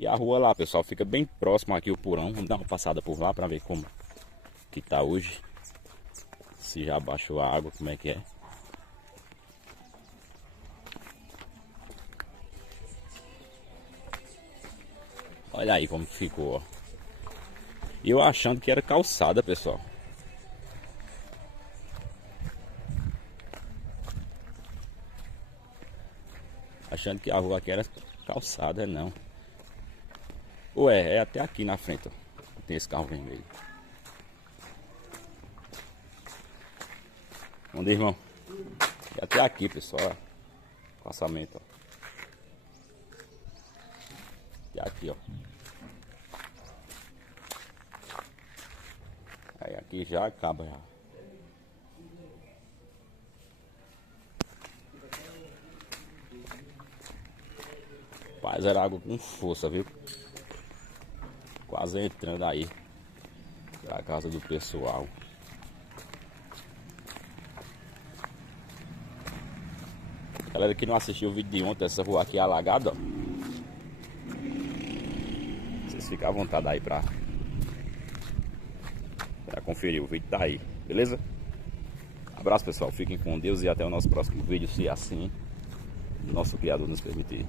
E a rua lá, pessoal, fica bem próximo aqui o porão. Vamos dar uma passada por lá para ver como que tá hoje. Se já baixou a água, como é que é. Olha aí como ficou, ó. E eu achando que era calçada, pessoal. Achando que a rua aqui era calçada, não. Ué, é até aqui na frente, ó. Tem esse carro vermelho. Onde, irmão? E até aqui, pessoal, ó. Calçamento, ó. E aqui, ó. Aí aqui já acaba já. Rapaz, era água com força, viu? Quase entrando aí pra casa do pessoal. Galera que não assistiu o vídeo de ontem, essa rua aqui é alagada, ó. Vocês ficam à vontade aí pra conferir, o vídeo tá aí, beleza? Abraço, pessoal, fiquem com Deus e até o nosso próximo vídeo, se assim nosso Criador nos permitir.